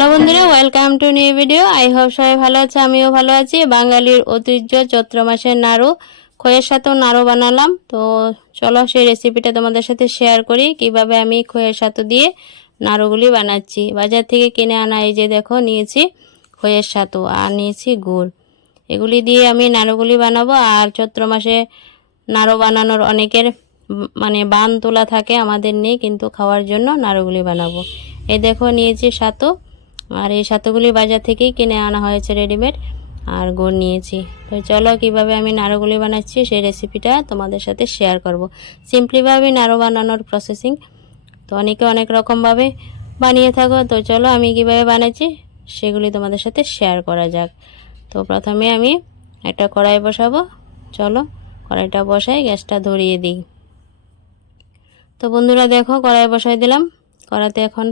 Hello বন্ধুরা welcome to new video I hope সবাই ভালো আছে, আমিও ভালো আছি। বাঙালির ঐতিহ্য চৈত্র মাসের নাড়ু। খইয়ের সাথেও নাড়ু বানালাম। তো চলো সেই রেসিপিটা তোমাদের সাথে শেয়ার করি, কীভাবে আমি খইয়ের সাথে দিয়ে নাড়ুগুলি বানাচ্ছি। বাজার থেকে কিনে আনা এই যে দেখো, নিয়েছি খইয়ের সাথু আর নিয়েছি গুড়। এগুলি দিয়ে আমি নাড়ুগুলি বানাবো। আর চৈত্র মাসে নাড়ু বানানোর অনেকের মানে বান তোলা থাকে, আমাদের নেই, কিন্তু খাওয়ার জন্য নাড়ুগুলি বানাবো। এই দেখো, নিয়েছি সাতু। আর এই সাতুগুলি বাজার থেকেই কিনে আনা হয়েছে রেডিমেড আর গুড় নিয়েছি। তো চলো কীভাবে আমি নাড়ুগুলি বানাচ্ছি সেই রেসিপিটা তোমাদের সাথে শেয়ার করব। সিম্পলিভাবে নাড়ু বানানোর প্রসেসিং তো অনেকে অনেক রকমভাবে বানিয়ে থাকো। তো চলো আমি কীভাবে বানাচ্ছি সেগুলি তোমাদের সাথে শেয়ার করা যাক। তো প্রথমে আমি একটা কড়াই বসাবো। চলো কড়াইটা বসাই, গ্যাসটা ধরিয়ে দিই। তো বন্ধুরা দেখো কড়াই বসাই দিলাম। কড়াতে এখন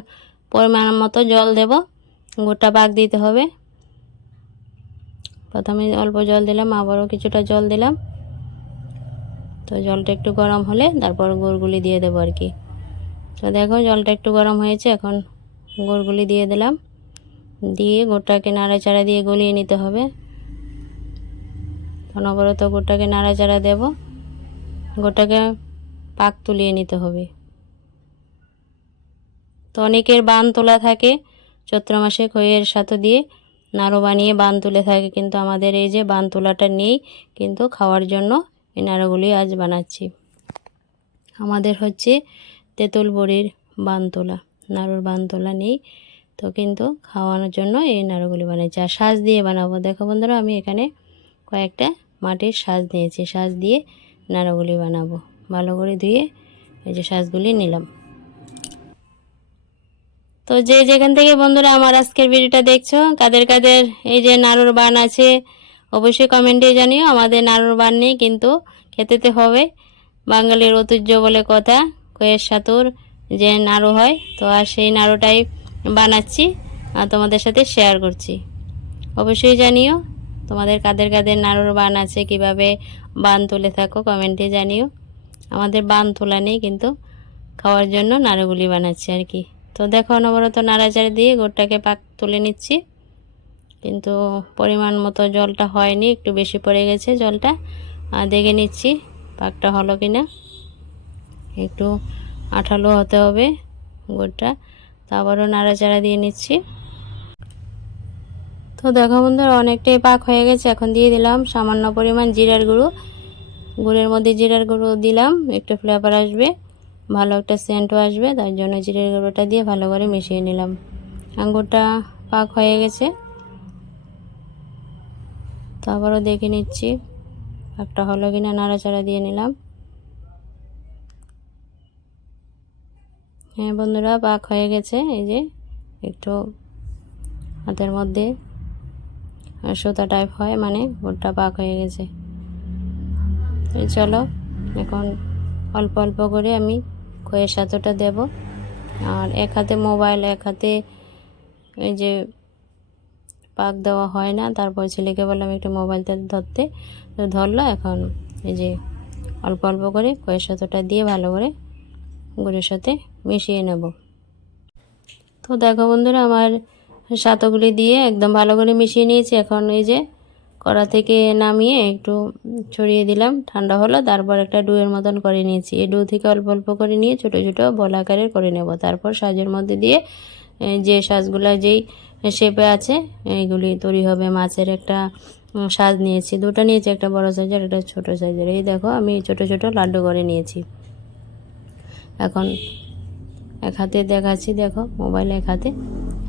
পরিমাণ মতো জল দেব। গুড়টা পাক দিতে হবে। প্রথমে অল্প জল দিলাম, আবারও কিছুটা জল দিলাম। তো জলটা একটু গরম হলে তারপর গুড়গুলি দিয়ে দেবো আর কি। তো দেখো জলটা একটু গরম হয়েছে, এখন গুড়গুলি দিয়ে দিলাম। দিয়ে গুড়টাকে নাড়াচাড়া দিয়ে গলিয়ে নিতে হবে। অনবরত গুড়টাকে নাড়াচাড়া দেব। গোটাকে পাক তুলিয়ে নিতে হবে। তো অনেকের বান তোলা থাকে চৈত্র মাসে খইয়ের সাথে দিয়ে নাড়ু বানিয়ে বান তুলে থাকে। কিন্তু আমাদের এই যে বান তোলাটা নেই, কিন্তু খাওয়ার জন্য এই নাড়ুগুলি আজ বানাচ্ছি। আমাদের হচ্ছে তেঁতুল বড়ির বান তোলা, নাড়ুর বান তোলা নেই। তো কিন্তু খাওয়ানোর জন্য এই নাড়ুগুলি বানাচ্ছি আর সাজ দিয়ে বানাবো। দেখো বন্ধুরা, আমি এখানে কয়েকটা মাটির সাজ নিয়েছি। সাজ দিয়ে নাড়ুগুলি বানাবো। ভালো করে ধুয়ে এই যে সাজগুলি নিলাম। তো যে যেখান থেকে বন্ধুরা আমার আজকের ভিডিওটা দেখছ, কাদের কাদের এই যে নাড়ুর বান আছে, অবশ্যই কমেন্টে জানিও, আমাদের নাড়ুর বান নেই, কিন্তু খেতেতে হবে। বাঙালির ঐতিহ্য বলে কথা, কয়ের সাতুর যে নাড়ু হয়, তো আর সেই নাড়ুটাই বানাচ্ছি, আর তোমাদের সাথে শেয়ার করছি। অবশ্যই জানিও, তোমাদের কাদের কাদের নাড়ুর বান আছে, কীভাবে বান তুলে থাকো কমেন্টে জানিও। আমাদের বান তোলা নেই, কিন্তু খাওয়ার জন্য নাড়ুগুলি বানাচ্ছি আর কি। তো দেখো, অনবরত নাড়াচাড়ি দিয়ে গোড়টাকে পাক তুলে নিচ্ছি। কিন্তু পরিমাণ মতো জলটা হয়নি, একটু বেশি পড়ে গেছে জলটা। আর দেখে নিচ্ছি পাকটা হলো কি না একটু আঠালো হতে হবে গোড়টা, তো আবারও নাড়াচাড়া দিয়ে নিচ্ছি। তো দেখো বন্ধুরা, অনেকটাই পাক হয়ে গেছে। এখন দিয়ে দিলাম সামান্য পরিমাণ জিরার গুঁড়ো। গুড়ের মধ্যে জিরার গুঁড়ো দিলাম, একটু ফ্লেভার আসবে। ভালো একটা সেন্টও আসবে, তার জন্য জিরের গুঁড়োটা দিয়ে ভালো করে মিশিয়ে নিলাম। আঙ্গুরটা পাক হয়ে গেছে। তো আবারও দেখে নিচ্ছি, পাকটা হলো কিনা নাড়াচাড়া দিয়ে নিলাম। হ্যাঁ বন্ধুরা, পাক হয়ে গেছে, এই যে একটু হাতের মধ্যে সুতা টাইপ হয় মানে গুড়টা পাক হয়ে গেছে। চলো, এখন অল্প অল্প করে আমি খয়ের সাথেটা দেব। আর এক হাতে মোবাইল, এক হাতে এই যে পাক দেওয়া হয় না, তারপর ছেলেকে বললাম, একটু মোবাইলটা ধরতে। ধরলো, এখন এই যে অল্প অল্প করে খয়ের সাথেটা দিয়ে ভালো করে গুড়ের সাথে মিশিয়ে নেব। তো দেখো বন্ধুরা, আমার সাতগুলি দিয়ে একদম ভালো করে মিশিয়ে নিয়েছি। এখন এই যে কড়া থেকে নামিয়ে একটু ছড়িয়ে দিলাম। ঠান্ডা হলো, তারপর একটা ডুয়ের মতন করে নিয়েছি। এই ডু থেকে অল্প অল্প করে নিয়ে ছোট ছোট বল আকারের করে নেব। তারপর সাজের মধ্যে দিয়ে যে সাজগুলো যেই শেপে আছে এইগুলি তৈরি হবে। মাছের একটা সাজ নিয়েছি। দুটো নিয়েছি, একটা বড় সাইজের একটা ছোট সাইজের এই দেখো, আমি ছোট ছোট লাড্ডু করে নিয়েছি। এখন এক হাতে দেখাচ্ছি, দেখো, মোবাইল এক হাতে।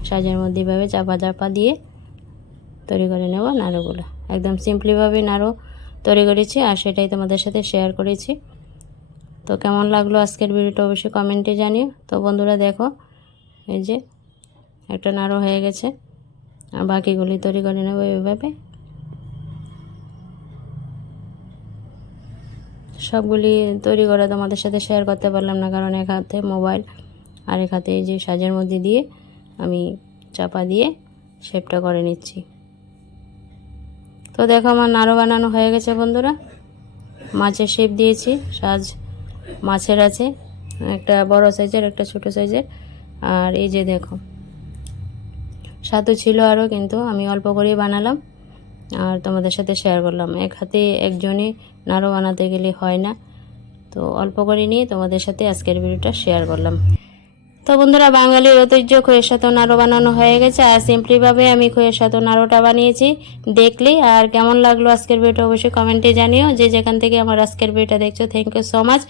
সাজের মধ্যে এভাবে চাপা চাপা দিয়ে তৈরি করে নেব নাড়ুগুলো। একদম সিম্পলিভাবে নাড়ু, তৈরি করেছি আর সেটাই তোমাদের সাথে শেয়ার করেছি। তো কেমন লাগল আজকের ভিডিওটা অবশ্যই কমেন্টে জানিও। তো বন্ধুরা দেখো, এই যে একটা নাড়ু হয়ে গেছে। আর বাকিগুলি তৈরি করে নেব এইভাবে সবগুলি তৈরি করা তোমাদের সাথে শেয়ার করতে পারলাম না, কারণ এক হাতে মোবাইল আর এক হাতে এই যে সাজের মধ্যে দিয়ে আমি চাপা দিয়ে শেপটা করে নিচ্ছি। তো দেখো আমার নাড়ু বানানো হয়ে গেছে বন্ধুরা। মাছের শেপ দিয়েছি, সাজ মাছের আছে, একটা বড় সাইজের একটা ছোট সাইজের আর এই যে দেখো স্বাদও ছিল আরও কিন্তু আমি অল্প করেই বানালাম। আর তোমাদের সাথে শেয়ার করলাম। এক হাতে একজনই নাড়ু বানাতে গেলে হয় না। তো অল্প করে নিয়ে তোমাদের সাথে আজকের ভিডিওটা শেয়ার করলাম। তো বন্ধুরা, বাঙালির ঐতিহ্য খয়ের নাড়ু বানানো হয়ে গেছে। আর সিম্পলিভাবে আমি খয়ের নাড়ুটা বানিয়েছি। দেখলি আর কেমন লাগল আজকের ভিডিওটা অবশ্যই কমেন্টে জানিও। যে যেখান থেকে আমার আজকের ভিডিওটা দেখছ থ্যাংক ইউ সো মাচ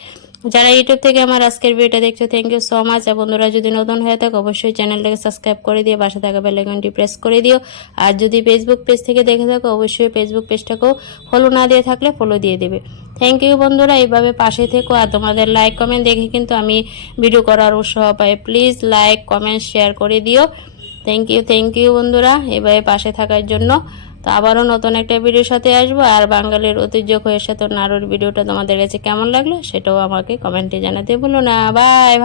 যারা ইউটিউব থেকে আমার আজকের ভিডিওটা দেখছ থ্যাংক ইউ সো মাচ আর বন্ধুরা, যদি নতুন হয়ে থাকে, অবশ্যই চ্যানেলটাকে সাবস্ক্রাইব করে দিয়ে পাশে থাকা বেল আইকনটি প্রেস করে দিও। আর যদি ফেসবুক পেজ থেকে দেখে থাকো, অবশ্যই ফেসবুক পেজটাকেও ফলো না দিয়ে থাকলে ফলো দিয়ে দেবে। থ্যাংক ইউ বন্ধুরা, এইভাবে পাশে থেকো। আর তোমাদের লাইক কমেন্ট দেখে কিন্তু আমি ভিডিও করার উৎসাহ পাই। প্লিজ লাইক কমেন্ট শেয়ার করে দিও। থ্যাংক ইউ থ্যাংক ইউ বন্ধুরা, এভাবে পাশে থাকার জন্য। তো আবারও নতুন একটা ভিডিওর সাথে আসব। আর বাঙালির ঐতিহ্য খয়ের সাথে নাড়ুর ভিডিওটা তোমাদের কাছে কেমন লাগল সেটাও আমাকে কমেন্টে জানাতে ভুলো না। বাই